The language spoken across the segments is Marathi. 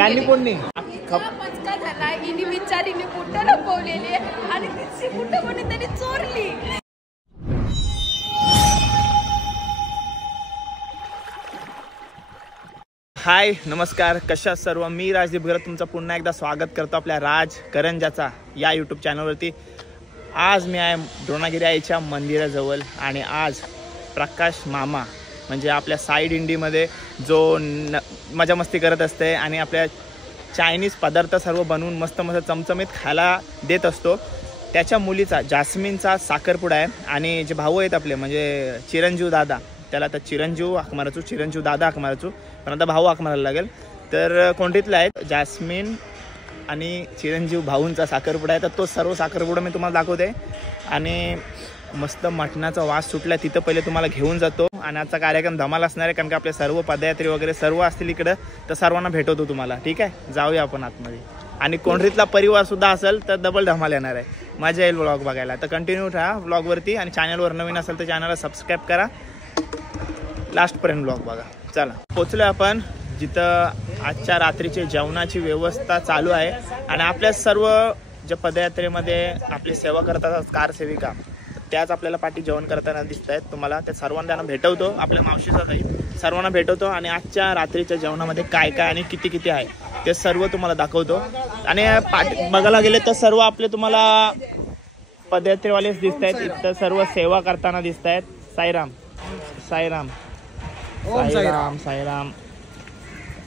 यांनी पण नाही मस्का झाला हिने बिचारीने कुठं लपवलेली आणि तिची कुठं कोणी तरी चोरली. हाय नमस्कार, कशा सर्व. मी राजदीप घरत तुमचं पुन्हा एकदा स्वागत करतो आपल्या राज करंजाचा या यूट्यूब चॅनलवरती. आज मी आहे द्रोणागिरी आईच्या मंदिराजवळ आणि आज प्रकाश मामा म्हणजे आपल्या साईड इंडीमध्ये जो मजा मस्ती करत असते आणि आपल्या चायनीज पदार्थ सर्व बनवून मस्त मस्त चमचमीत खायला देत असतो. त्याच्या मुलीचा जास्मिनचा साखरपुडा आहे आणि जे भाऊ आहेत आपले म्हणजे चिरंजीव दादा, त्याला आता चिरंजीव हाक मारायचो, चिरंजीव दादा हाक मारायचो, पण आता भाऊ हाक मारायला लागेल. तर कोंडीतला आहे जास्मिन आणि चिरंजीव भाऊंचा साखरपुडा आहे. तर तो सर्व साखरपुडा मी तुम्हाला दाखवते आणि मस्त मटणाचा वास सुटला तिथं पहिले तुम्हाला घेऊन जातो. आणि आजचा कार्यक्रम धमाल असणार आहे कारण की आपले सर्व पदयात्री वगैरे सर्व असतील इकडं, तर सर्वांना भेटवतो तुम्हाला. ठीक आहे, जाऊया आपण आतमध्ये. आणि कोंढरीतला परिवार सुद्धा असेल तर डबल धमाल येणार आहे, मजा येईल व्लॉग बघायला. तर कंटिन्यू राहा व्लॉगवरती आणि चॅनलवर नवीन असेल तर चॅनलला सबस्क्राईब करा, लास्टपर्यंत व्लॉग बघा. चला पोचलो आपण जिथं आजच्या रात्रीची जेवणाची व्यवस्था चालू आहे. आणि आपल्या सर्व ज्या पदयात्रेमध्ये आपली सेवा करतात कारसेविका, त्याच आपल्याला पाठी जेवण करताना दिसत आहेत तुम्हाला. त्या सर्वांना भेटवतो, आपल्या मावशीचा जाईल सर्वांना भेटवतो आणि आजच्या रात्रीच्या जेवणामध्ये काय काय आणि किती किती आहे ते सर्व तुम्हाला दाखवतो. आणि बघायला गेले तर सर्व आपले तुम्हाला पदयात्रेवालेच दिसत आहेत इथं, सर्व सेवा करताना दिसत आहेत. साईराम साईराम साईराम साईराम साईराम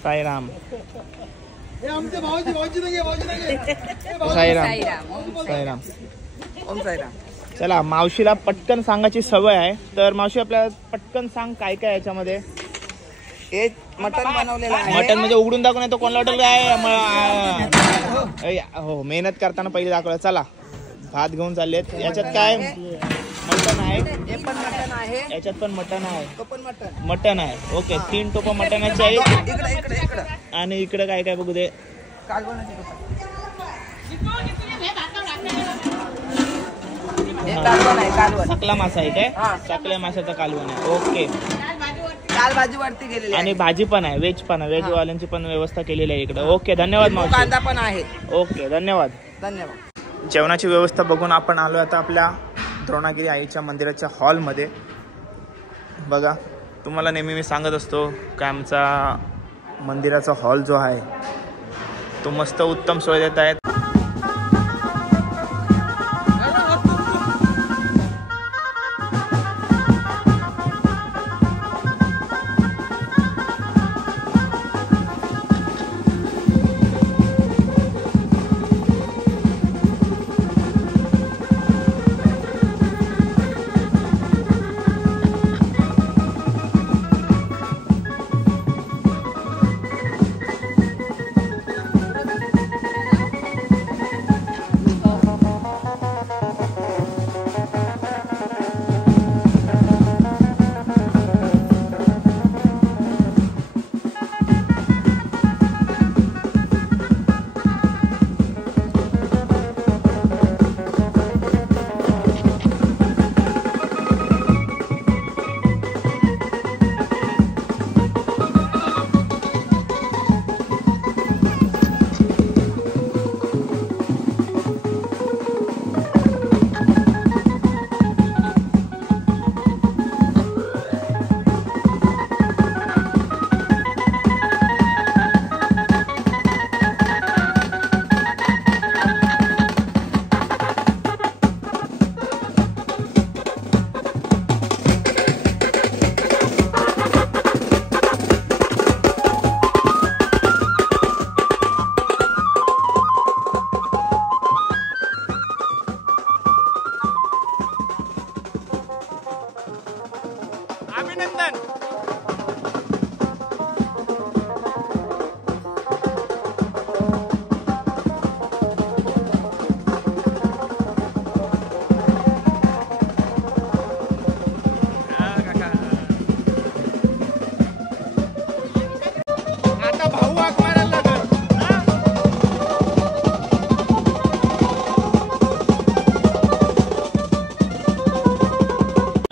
साईराम साईराम ओम साईराम. चला, मावशीला पटकन सांगायची सवय आहे, तर मावशी आपल्याला पटकन सांग काय काय याच्यामध्ये. हे मटण बनवलेलं आहे. मटण म्हणजे उघडून दाखवून तो कोण वाटेल काय. हो, मेहनत करताना पहिले दाखवलं. चला भात घेऊन चाललेत. याच्यात काय मटण आहे, हे पण मटण आहे, याच्यात पण मटण आहे, तो पण मटण मटण आहे. ओके, 3 टोपा मटणाचे आहेत. इकडे इकडे इकडे आणि इकडे काय काय बघू दे. कालवणाची हे कालवण आहे, कालवण सकला मासा आहे काय, हा. सकल्या माशाचा कालवण आहे. ओके, काल भाजी वरती गेलेली आणि आहे भाजी पण आहे, व्हेज पण आहे, व्हेज वाल्यांची पण व्यवस्था केलेली आहे इकडे. ओके, धन्यवाद मावशी. कांदा पण आहे. ओके, धन्यवाद. धन्यवाद. जेवणाची व्यवस्था बघून आपण आलो आता आपल्या द्रोणागिरी आईच्या मंदिराच्या हॉलमध्ये. बघा, तुम्हाला नेहमी मी सांगत असतो की आमचा मंदिराचा हॉल जो आहे तो मस्त उत्तम सोय देत आहेत.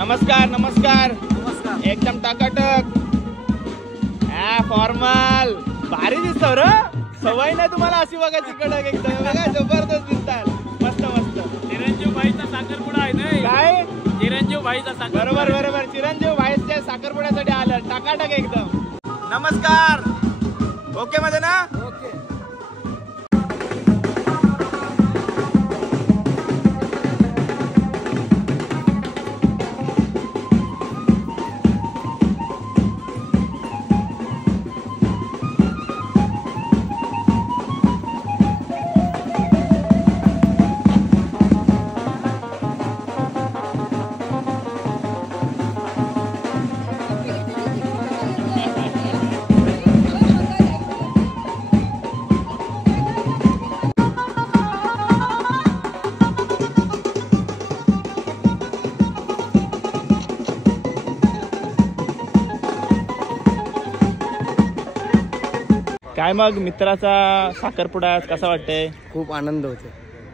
नमस्कार नमस्कार नमस्कार. एकदम टकाटक फॉर्मल भारी दिसतो रे. सवय नाही तुम्हाला अशी बघायची कडक एकदम बघा जबरदस्त दिसतात मस्त मस्त चिरंजीव भाईचा साखरपुडा आहे नाही काय चिरंजीव भाईचा साखर बरोबर बरोबर चिरंजीव भाईच्या साखरपुड्यासाठी आलं टाकाटक एकदम नमस्कार ओके मध्ये ना काय मग मित्राचा साखरपुडा कसा वाटतंय खूप आनंद होतो.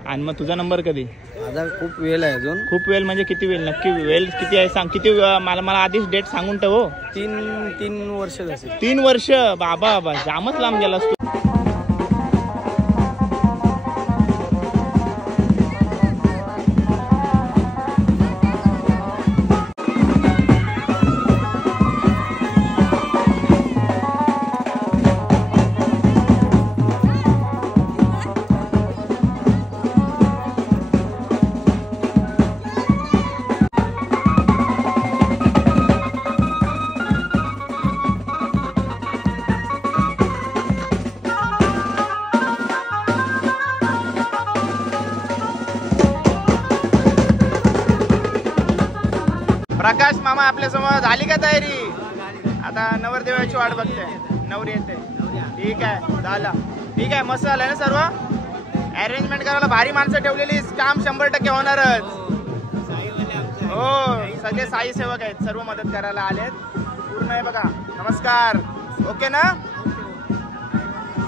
आणि मग तुझा नंबर कधी आता खूप वेळ आहे अजून. खूप वेळ म्हणजे किती वेळ नक्की वेळ किती आहे सांग किती मला आधीच डेट सांगून ठेव. 3 वर्ष झाली. 3 वर्ष बाबा बाबा जामच लांब गेलास तू. प्रकाश मामा आपल्या समोर झाली का तयारी. आता नवरदेवाची वाट बघते नवरी येते. ठीक आहे झालं ठीक आहे मस्त झालंय ना सर्व अरेंजमेंट करायला भारी माणसं ठेवलेली काम 100% होणारच. हो सगळे साई सेवक आहेत सर्व मदत करायला आलेत पूर्ण आहे बघा. नमस्कार ओके ना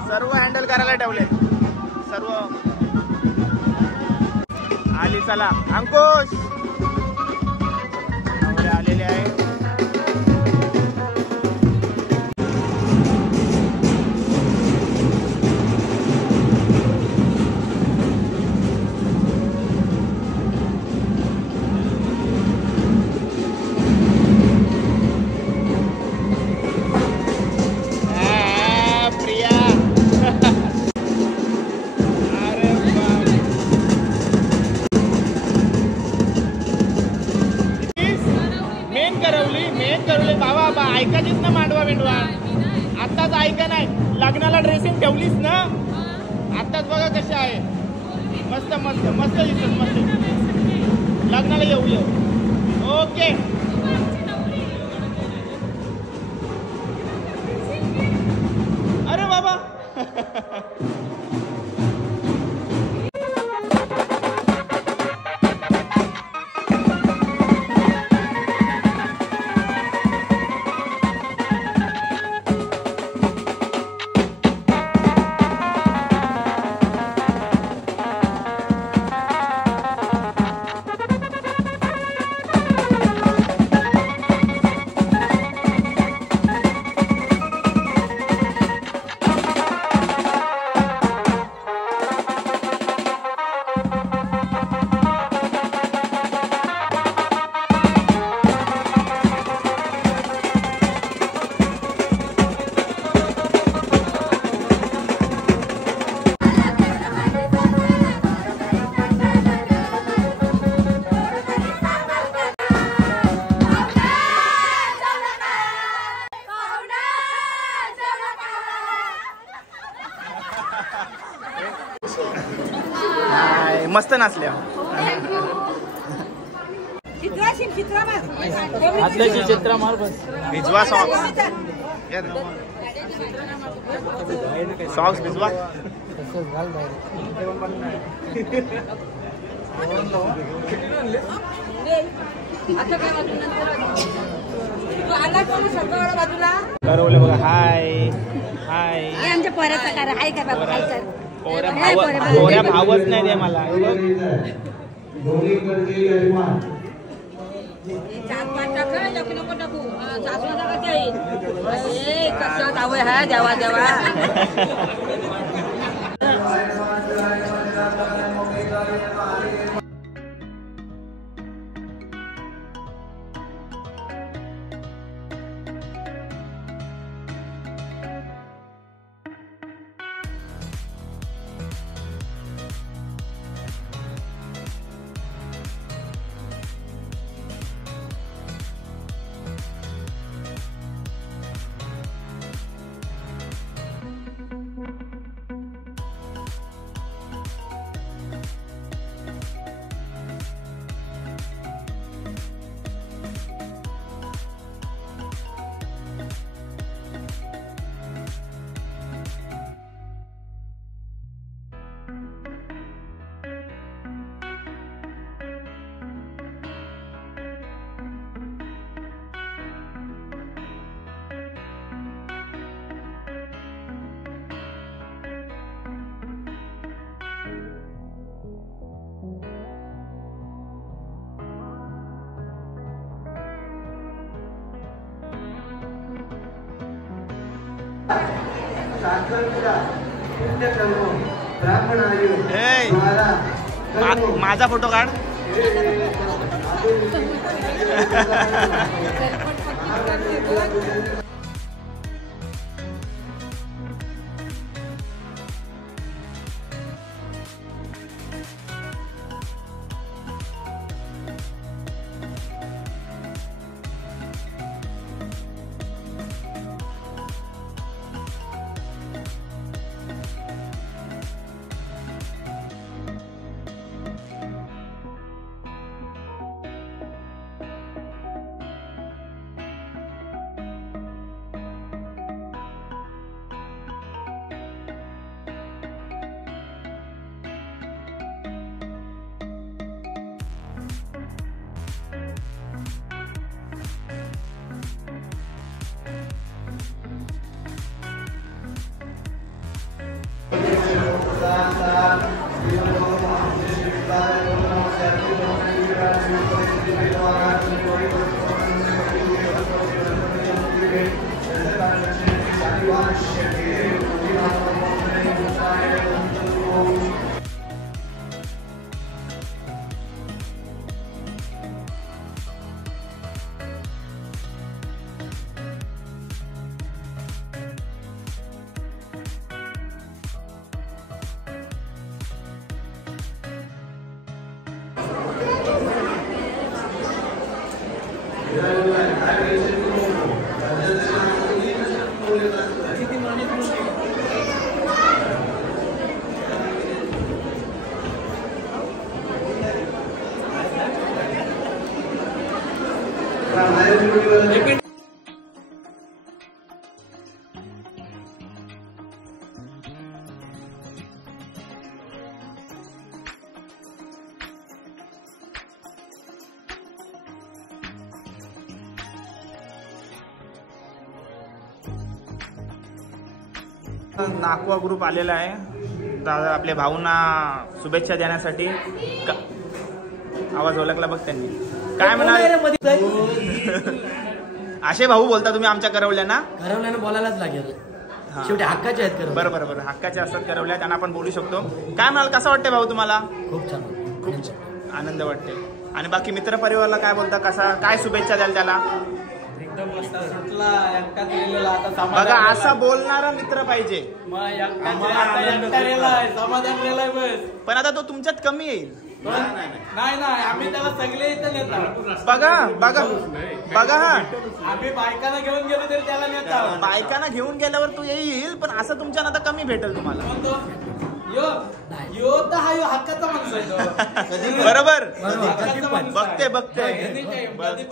सर्व हँडल करायला ठेवले सर्व आली. चला अंकुश आलेले आहे. प्रिया अरे मेन करवली बाबा ऐकायचीच ना मांडवा बिंडवा. आताच ऐका नाही लग्नाला ड्रेसिंग ठेवलीस ना आताच बघा कशी आहे. मस्त मस्त मस्त दिसत मस्त. लग्नाला येऊ ओके. अरे बाबा मस्त नाचल्या. चित्रा मार बस भिजवा सॉक्स भिजवा. करवले बघा. हाय हाय आमच्या पोऱ्याचा कार हाय का बाबा हाय कर. पोऱ्या भावच नाही दे मला. देवा देवा माझा फोटो काढ. नाकवा ग्रुप आलेला आहे दादा आपल्या भाऊंना शुभेच्छा देण्यासाठी. आवाज ओळखला बघ त्यांनी. काय म्हणाले असे भाऊ बोलता तुम्ही आमच्या करवल्याना? करवल्यानं बोलायलाच लागेल, शेवटी हक्काचे आहेत. बरोबर बरोबर, हक्काचे असतात करवल्या, त्यांना आपण बोलू शकतो. काय म्हणाल, कसं वाटतंय भाऊ तुम्हाला? खूप छान, खूप आनंद वाटते. आणि बाकी मित्र परिवाराला काय बोलता, कसा काय शुभेच्छा द्याल त्याला? एकदम मस्त सुटला एकटा केलेला, आता बघा असा बोलणारा मित्र पाहिजे. समाधान केलाय बस. पण आता तो तुमच्यात कमी येईल. नाही नाही, आम्ही त्याला सगळे इथं नेतो. बघा बघा बघा, हा आम्ही बायकांना घेऊन गेलो तरी त्याला नेता. बायकांना घेऊन गेल्यावर तू येईल, पण असं तुमच्या आता कमी भेटेल तुम्हाला. हक्काचा माणूस आहे. बरोबर, बघते बघते.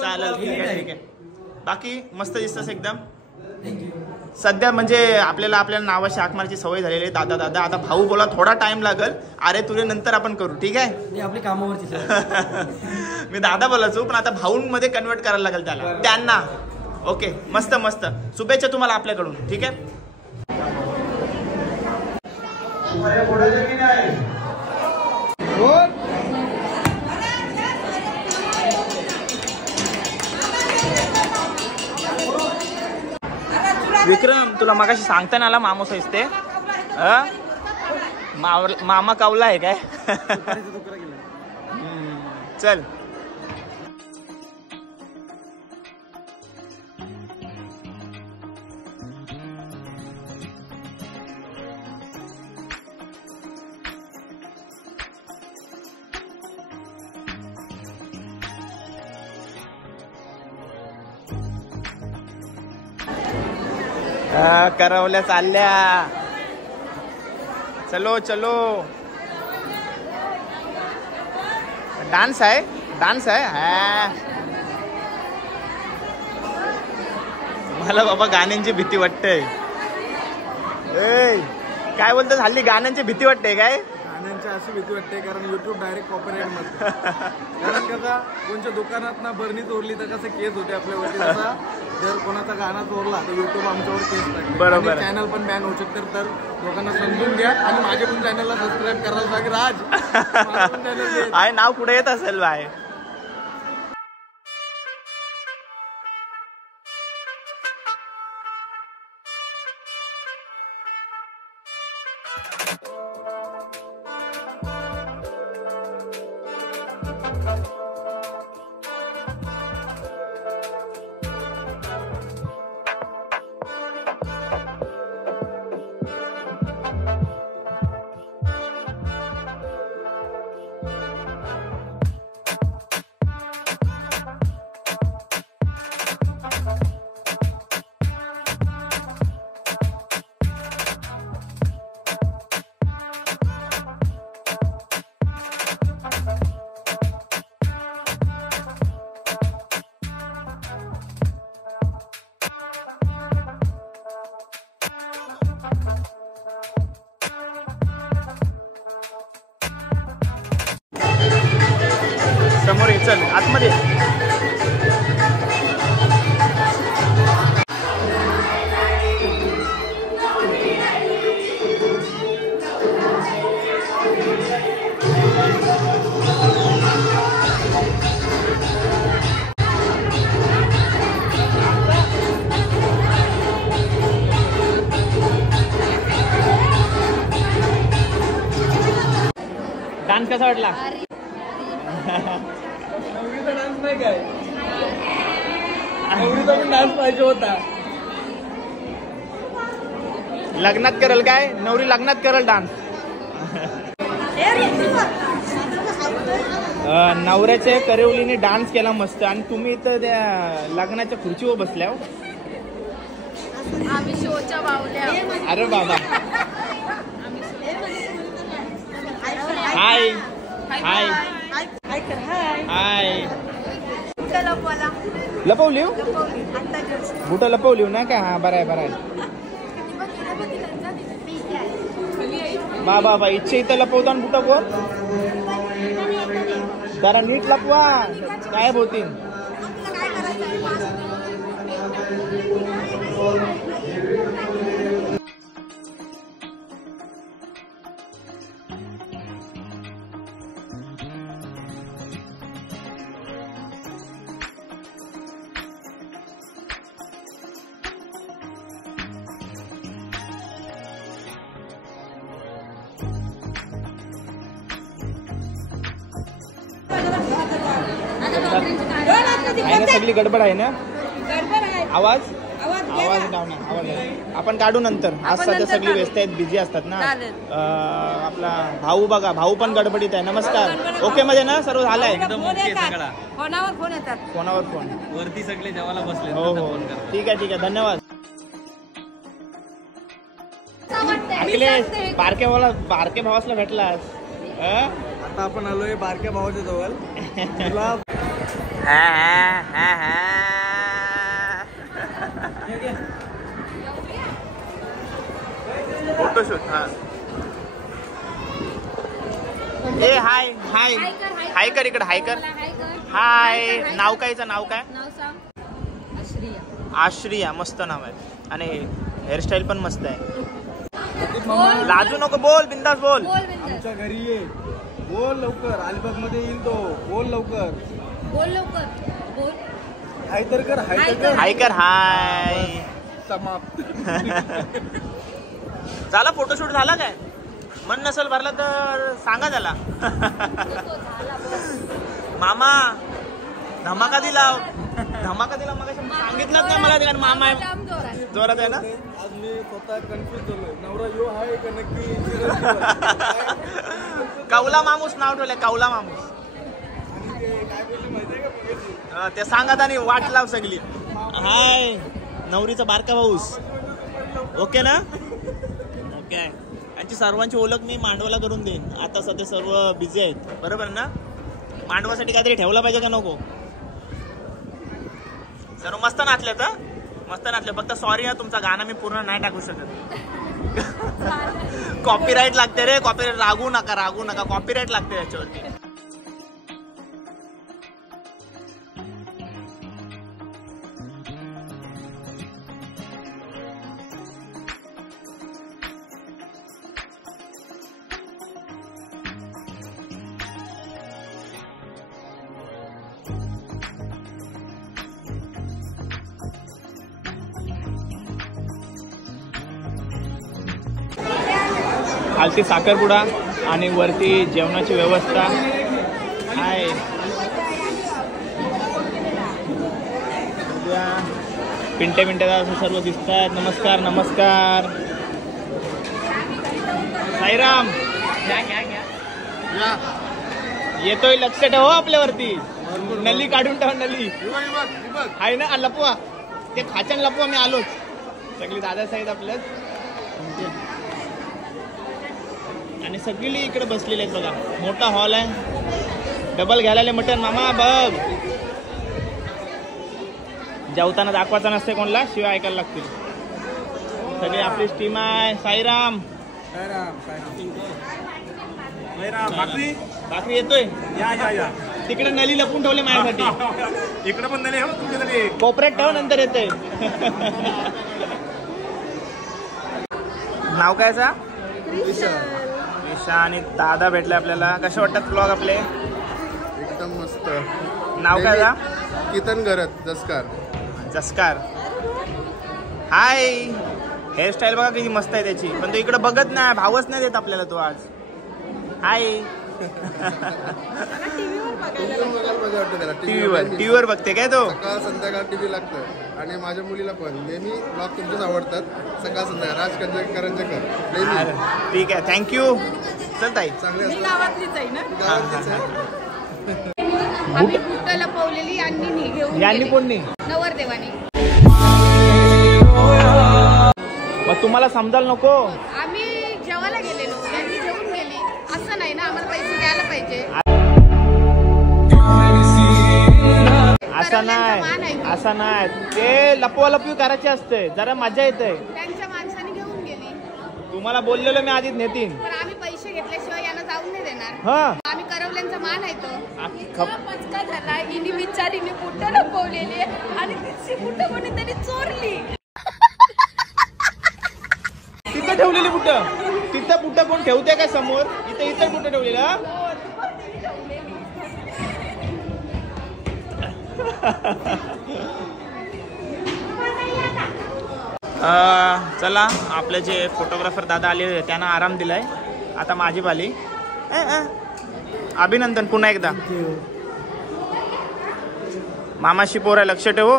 चालेल, ठीक आहे ठीक आहे. बाकी मस्त दिसतस एकदम. सध्या म्हणजे आपल्याला नावाशी हाक मारायची सवय झालेली आहे. दादा दादा, आता भाऊ बोला थोडा टाइम लागल, अरे तुरे नंतर आपण करू, ठीक आहे? आपली कामावरची मी दादा बोलायचो, पण आता भाऊंमध्ये कन्वर्ट करायला लागेल त्याला, त्यांना. ओके, मस्त मस्त. शुभेच्छा तुम्हाला आपल्याकडून, ठीक आहे? विक्रम, तुला मगाशी सांगता ना आला मामोसा असते. मामा कावला आहे काय? चल करवल्या चालल्या. चलो चलो. डान्स आहे हा. मला बाबा गाण्यांची भीती वाटते. काय बोलतोस? हल्ली गाण्यांची भीती वाटते काय? गाण्यांची अशी भीती वाटते कारण युट्यूब डायरेक्ट कॉपीराइट मध्ये. कारण कसा कोणत्या दुकानात ना बरणी चोरली तर कसं केस होते आपल्यावरती, तसा जर कोणाचा गाणा चोरला तर युट्यूब आमच्यावर केस टाकते. बरोबर. चॅनल पण बॅन होऊ शकते. तर लोकांना समजून घ्या आणि माझ्या पण चॅनलला सबस्क्राईब करायला सांग. राज आहे नाव पुढे येत असेल बाय. समोर ये, चल आतमध्ये. डान्स कसा वाटला? डान्स नाही काय, नवरीचा पण डान्स पाहिजे होता. लग्नात करल काय? नवरी लग्नात करल डान्स. नवऱ्याच्या करवलीने डान्स केला मस्त आणि तुम्ही इथं त्या लग्नाच्या खुर्चीवर बसल्या. आम्ही शोच्या बावल्या. अरे बाबा. हाय हाय हाय. लपवली बुट लपवली ना का? हा बरं आहे बरं आहे. बाबा बा इच्छा इथं लपवतो आणि बुट कोण जरा नीट लपवा काय होती. आहे ना सगळी गडबड आहे ना? आवाज आवाज डाऊन आहे. आवाज आपण काढू नंतर. आज सध्या सगळी व्यस्त आहेत, बिझी असतात ना. आपला भाऊ बघा, भाऊ पण गडबडीत आहे. नमस्कार. ओके मध्ये ना सर्व झालंय? फोनावर फोन येतात. फोनावर फोन वरती सगळे जेवायला बसले. हो हो ठीक आहे धन्यवाद. अखिलेश बारके भावासला भेटलास. आता आपण आलोय बारक्या भावाच्या जवळ. तुला फोटोशूट. हा ए हाय हाय हाय कर इकडे. हाय कर. हाय. नाव कायचं? नाव काय? आश्रिया. मस्त नाव आहे आणि हेअरस्टाईल पण मस्त आहे. लाजू नको, बोल बिंदास बोल. आमच्या घरी ये. बोल लवकर. अलिबाग मध्ये येईल तो. बोल लवकर. बोल लवकर. बोल. हाय तर कर. हाय तर कर. हाय कर. हाय. समाप्त. झाला फोटोशूट झाला काय? मन नसेल भरला तर सांगा त्याला. मामा धमाका दिला मग सांगितलंच नाही मला, कारण मामा आहे जाम जोरात. जोरात आहे ना. आज मी स्वतः कन्फ्युज झालोय, नवरा यो आहे का नक्की. कौला मामूस नाव ठेवलंय, कौला मामूस. ते सांगत आणि वाट लाव सगळी. हाय नवरीचा बारका भाऊस. ओके ना. ओके. यांची सर्वांची ओळख मी मांडवाला करून देईन. आता सध्या सर्व बिझी आहेत, बरोबर ना. मांडवासाठी काहीतरी ठेवलं पाहिजे का नको. सर्व मस्त नाचले तर मस्त नाचले. फक्त सॉरी हा, तुमचा गाणं मी पूर्ण नाही टाकू शकत. कॉपीराईट लागते रे. कॉपीराईट. रागू नका कॉपीराईट लागते याच्यावरती. खालती साखरपुडा आणि वरती जेवणाची व्यवस्था आहे. पिंट्या असं सर्व दिसतात. नमस्कार साईराम. येतोय, लक्ष ठेव आपल्यावरती. नली काढून ठेवा. नली आहे ना. लपवा ते खाचन लपवा. मी आलोच. सगळी दादासाहेब आपल्याच आणि सगळी इकडे बसलेले आहेत बघा. मोठा हॉल आहे. डबल घ्यायला मटन. मामा बघ, जेवताना दाखवायचा नसते कोणला, शिवाय ऐकायला लागतील. सगळी आपली टीम आहे. साईराम भाकरी येतोय. या तिकडे नली लपून ठेवले माझ्यासाठी. इकडे पण नली कोपऱ्यात ठेव, नंतर येते. नाव काय सा. आणि दादा भेटले आपल्याला. कसे वाटतात ब्लॉग आपले. एकदम मस्त. नाव काय का. कीर्तन करत जसकार. हाय. हेअरस्टाईल बघा किती मस्त आहे त्याची. पण तो इकडे बघत नाही, भावच नाही देत आपल्याला तो आज. हाय. टीव्हीवर बघते काय तो. सकाळ संध्याकाळ टीव्ही लागतं आणि माझ्या मुलीला पण नेहमी ब्लॉग तुमचेच आवडतात. सकाळ संध्याकाळ राज करंजेकर. ठीक आहे, थँक्यू. चल ताई. चांगले गावातलीच आहे ना. आम्ही बुट्ट लपवलेली यांनी घेऊन यांनी कोणी नवरदेवानी. मग तुम्हाला समजायला नको. आम्ही जेवायला गेलेलो, यांनी जेवून गेली. असं नाही ना, आम्हाला पैसे द्यायला पाहिजे. असं नाही. ते लपवी करायचे असते. जरा मजा येते. त्यांच्या माणसाने घेऊन गेली. तुम्हाला बोललेलो मी आधीच नेतीन. पण आम्ही पैसे घेतल्याशिवाय यांना जाऊन नाही देणार. हा. आम्ही करवल्यांचा मान आहे तो. पचका झाला. हिने बिचारीने बुट्ट लपवलेली आणि तिची बुट्ट कोणीतरी चोरली. तिथं ठेवलेली बुट्ट. तिथं बुट्ट कोण ठेवते काय समोर. इथं बुट्ट ठेवलेला. चला, आपले जे फोटोग्राफर दादा आले होते त्यांना आराम दिलाय. आता माझी पाली. अभिनंदन पुन्हा एकदा. मामाशी पोर आहे, लक्ष ठेव.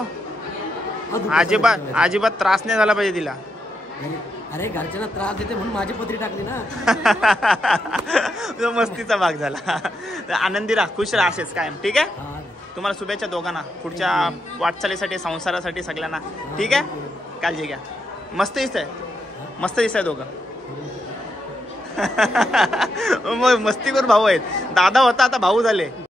अजिबात त्रास नाही झाला पाहिजे तिला. अरे घरच्यांना त्रास देते म्हणून माझी पत्री टाकली ना. मस्तीचा भाग झाला. आनंदी राहा, खुश राहा असेच कायम. ठीक आहे. तुम्हाला शुभेच्छा दोघांना पुढच्या वाटचालीसाठी, संसारासाठी सगळ्यांना. ठीक आहे. काळजी घ्या. मस्त दिसतंय दोघं. मग मस्तीखोर भाऊ आहेत. दादा होता, आता भाऊ झाले.